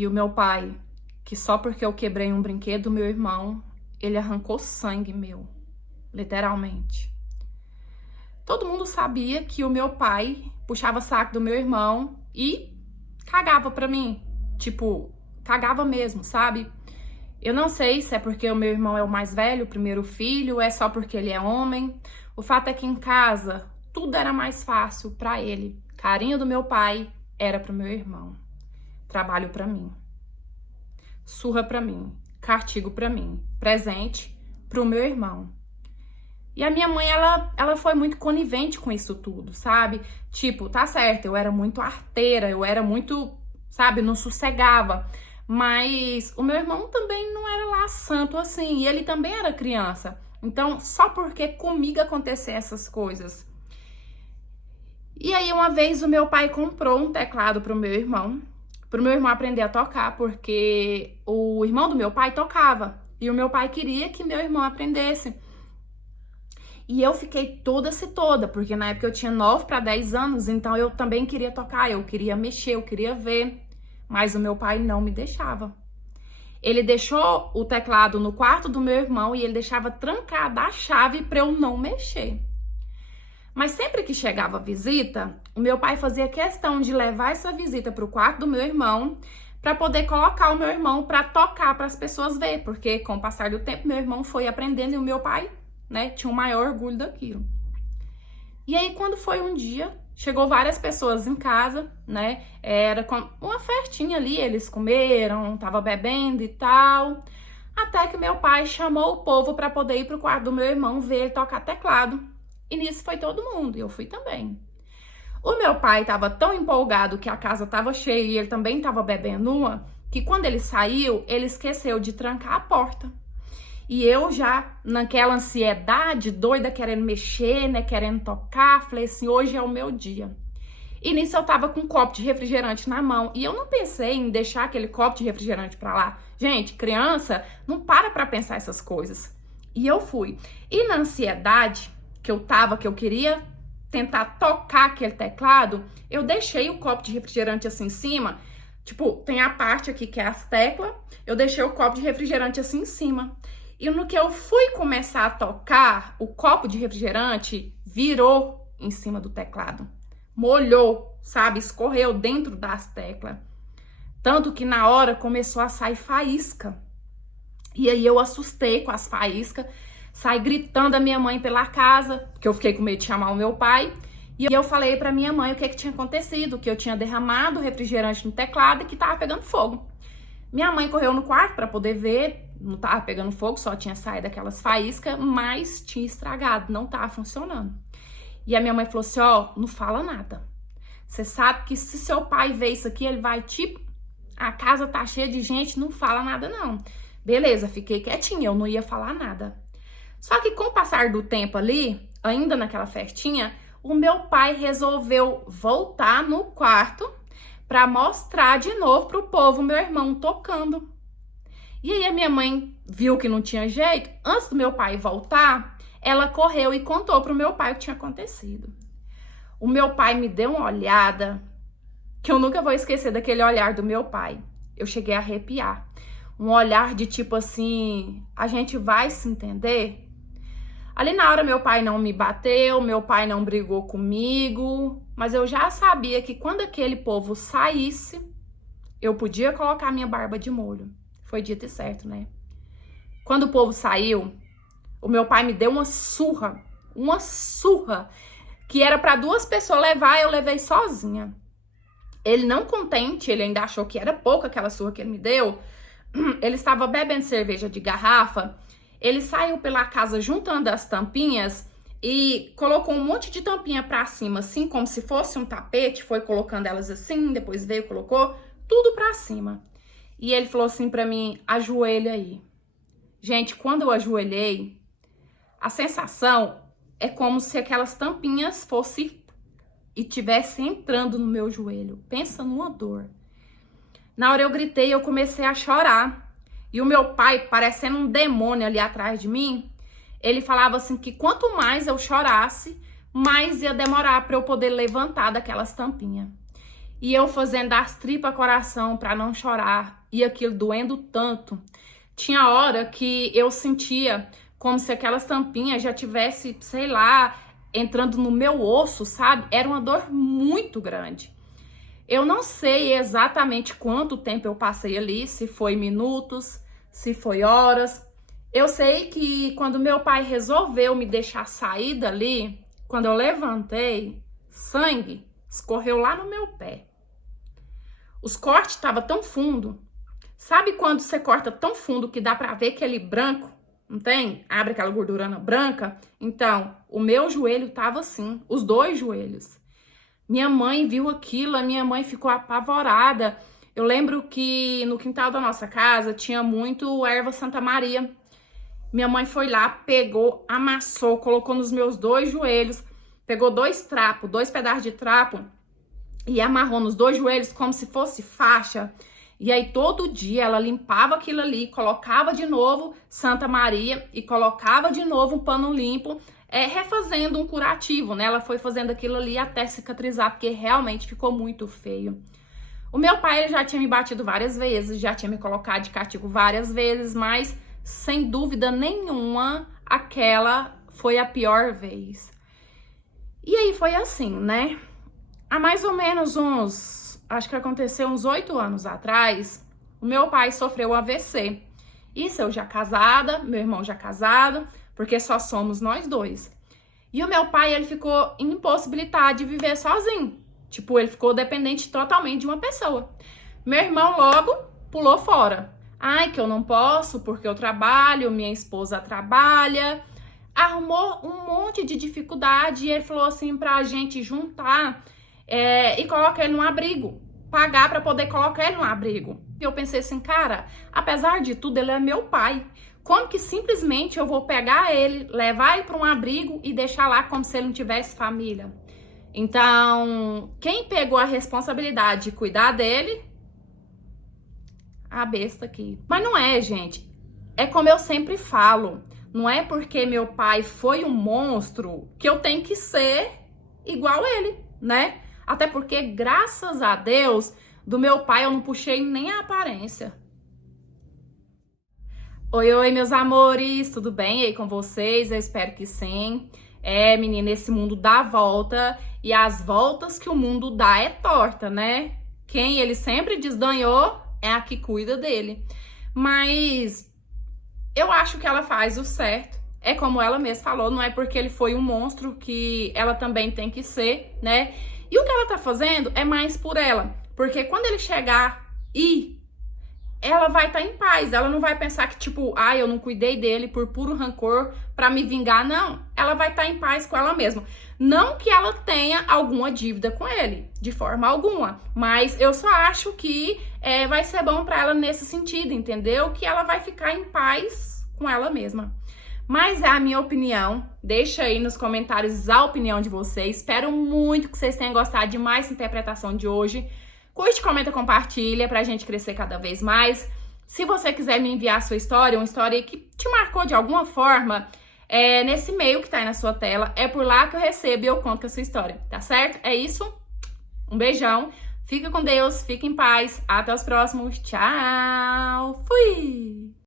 E o meu pai, que só porque eu quebrei um brinquedo do meu irmão, ele arrancou sangue meu, literalmente. Todo mundo sabia que o meu pai puxava saco do meu irmão e cagava pra mim. Tipo, cagava mesmo, sabe? Eu não sei se é porque o meu irmão é o mais velho, o primeiro filho, é só porque ele é homem. O fato é que em casa tudo era mais fácil pra ele. Carinho do meu pai era pro meu irmão. Trabalho pra mim. Surra pra mim. Castigo pra mim. Presente pro meu irmão. E a minha mãe, ela foi muito conivente com isso tudo, sabe? Tipo, tá certo, eu era muito arteira, eu era muito, sabe, não sossegava. Mas o meu irmão também não era lá santo assim, e ele também era criança. Então, só porque comigo acontecer essas coisas. E aí, uma vez, o meu pai comprou um teclado pro meu irmão aprender a tocar, porque o irmão do meu pai tocava. E o meu pai queria que meu irmão aprendesse. E eu fiquei toda, porque na época eu tinha 9 para 10 anos, então eu também queria tocar, eu queria mexer, eu queria ver. Mas o meu pai não me deixava. Ele deixou o teclado no quarto do meu irmão e ele deixava trancada a chave para eu não mexer. Mas sempre que chegava visita, o meu pai fazia questão de levar essa visita para o quarto do meu irmão para poder colocar o meu irmão para tocar para as pessoas verem, porque com o passar do tempo meu irmão foi aprendendo e o meu pai, né, tinha o maior orgulho daquilo. E aí, quando foi um dia, chegou várias pessoas em casa, né? Era uma festinha ali, eles comeram, tava bebendo e tal. Até que meu pai chamou o povo para poder ir pro quarto do meu irmão ver ele tocar teclado. E nisso foi todo mundo, e eu fui também. O meu pai tava tão empolgado que a casa tava cheia e ele também tava bebendo uma, que quando ele saiu, ele esqueceu de trancar a porta. E eu já, naquela ansiedade, doida, querendo mexer, né, querendo tocar, falei assim, hoje é o meu dia. E nisso eu tava com um copo de refrigerante na mão, e eu não pensei em deixar aquele copo de refrigerante pra lá. Gente, criança não para pra pensar essas coisas. E eu fui. E na ansiedade que eu tava, que eu queria tentar tocar aquele teclado, eu deixei o copo de refrigerante assim em cima, tipo, tem a parte aqui que é as teclas, eu deixei o copo de refrigerante assim em cima. E no que eu fui começar a tocar, o copo de refrigerante virou em cima do teclado. Molhou, sabe? Escorreu dentro das teclas. Tanto que na hora começou a sair faísca. E aí eu assustei com as faíscas, saí gritando a minha mãe pela casa, porque eu fiquei com medo de chamar o meu pai. E eu falei pra minha mãe o que tinha acontecido, que eu tinha derramado refrigerante no teclado e que tava pegando fogo. Minha mãe correu no quarto para poder ver, não tava pegando fogo, só tinha saído aquelas faíscas, mas tinha estragado, não tava funcionando. E a minha mãe falou assim, ó, não fala nada. Você sabe que se seu pai ver isso aqui, ele vai tipo, a casa tá cheia de gente, não fala nada não. Beleza, fiquei quietinha, eu não ia falar nada. Só que com o passar do tempo ali, ainda naquela festinha, o meu pai resolveu voltar no quarto para mostrar de novo pro povo meu irmão tocando. E aí a minha mãe viu que não tinha jeito. Antes do meu pai voltar, ela correu e contou pro meu pai o que tinha acontecido. O meu pai me deu uma olhada que eu nunca vou esquecer daquele olhar do meu pai. Eu cheguei a arrepiar. Um olhar de tipo assim, a gente vai se entender? Ali na hora meu pai não me bateu, meu pai não brigou comigo, mas eu já sabia que quando aquele povo saísse, eu podia colocar minha barba de molho. Foi dito e certo, né? Quando o povo saiu, o meu pai me deu uma surra, que era para 2 pessoas levar, eu levei sozinha. Ele não contente, ele ainda achou que era pouco aquela surra que ele me deu, ele estava bebendo cerveja de garrafa. Ele saiu pela casa juntando as tampinhas e colocou um monte de tampinha pra cima, assim, como se fosse um tapete, foi colocando elas assim, depois veio, colocou tudo pra cima. E ele falou assim pra mim, ajoelha aí. Gente, quando eu ajoelhei, a sensação é como se aquelas tampinhas fossem e tivessem entrando no meu joelho. Pensa numa dor. Na hora eu gritei, eu comecei a chorar. E o meu pai, parecendo um demônio ali atrás de mim, ele falava assim que quanto mais eu chorasse, mais ia demorar para eu poder levantar daquelas tampinhas. E eu fazendo as tripas coração para não chorar, e aquilo doendo tanto. Tinha hora que eu sentia como se aquelas tampinhas já tivesse, sei lá, entrando no meu osso, sabe? Era uma dor muito grande. Eu não sei exatamente quanto tempo eu passei ali, se foi minutos, se foi horas. Eu sei que quando meu pai resolveu me deixar sair dali, quando eu levantei, sangue escorreu lá no meu pé. Os cortes estavam tão fundo. Sabe quando você corta tão fundo que dá pra ver aquele branco? Não tem? Abre aquela gordurana branca? Então, o meu joelho tava assim, os dois joelhos. Minha mãe viu aquilo, a minha mãe ficou apavorada. Eu lembro que no quintal da nossa casa tinha muito erva Santa Maria. Minha mãe foi lá, pegou, amassou, colocou nos meus dois joelhos, pegou dois pedaços de trapo e amarrou nos dois joelhos como se fosse faixa. E aí todo dia ela limpava aquilo ali, colocava de novo Santa Maria e colocava de novo um pano limpo, refazendo um curativo, né? Ela foi fazendo aquilo ali até cicatrizar, porque realmente ficou muito feio. O meu pai, ele já tinha me batido várias vezes, já tinha me colocado de castigo várias vezes, mas sem dúvida nenhuma, aquela foi a pior vez. E aí foi assim, né? Há mais ou menos acho que aconteceu uns 8 anos atrás, o meu pai sofreu um AVC. Isso eu já casada, meu irmão já casado, porque só somos nós dois. E o meu pai, ele ficou impossibilitado de viver sozinho. Tipo, ele ficou dependente totalmente de uma pessoa. Meu irmão logo pulou fora. Ai, que eu não posso porque eu trabalho, minha esposa trabalha. Arrumou um monte de dificuldade e ele falou assim pra gente juntar e colocar ele num abrigo. Pagar pra poder colocar ele num abrigo. E eu pensei assim, cara, apesar de tudo, ele é meu pai. Como que simplesmente eu vou pegar ele, levar ele pra um abrigo e deixar lá como se ele não tivesse família? Então, quem pegou a responsabilidade de cuidar dele? A besta aqui. Mas não é, gente. É como eu sempre falo. Não é porque meu pai foi um monstro que eu tenho que ser igual ele, né? Até porque, graças a Deus, do meu pai eu não puxei nem a aparência. Oi, oi, meus amores, tudo bem aí com vocês? Eu espero que sim. Menina, esse mundo dá volta e as voltas que o mundo dá é torta, né? Quem ele sempre desdanhou é a que cuida dele. Mas eu acho que ela faz o certo. É como ela mesma falou, não é porque ele foi um monstro que ela também tem que ser, né? E o que ela tá fazendo é mais por ela. Porque quando ele chegar ela vai estar em paz, ela não vai pensar que tipo, eu não cuidei dele por puro rancor pra me vingar, não. Ela vai estar em paz com ela mesma. Não que ela tenha alguma dívida com ele, de forma alguma, mas eu só acho que vai ser bom pra ela nesse sentido, entendeu? Que ela vai ficar em paz com ela mesma. Mas é a minha opinião, deixa aí nos comentários a opinião de vocês. Espero muito que vocês tenham gostado de mais essa interpretação de hoje. Curte, comenta, compartilha pra gente crescer cada vez mais. Se você quiser me enviar a sua história, uma história que te marcou de alguma forma, nesse e-mail que tá aí na sua tela, é por lá que eu recebo e eu conto com a sua história, tá certo? É isso? Um beijão, fica com Deus, fica em paz, até os próximos, tchau, fui!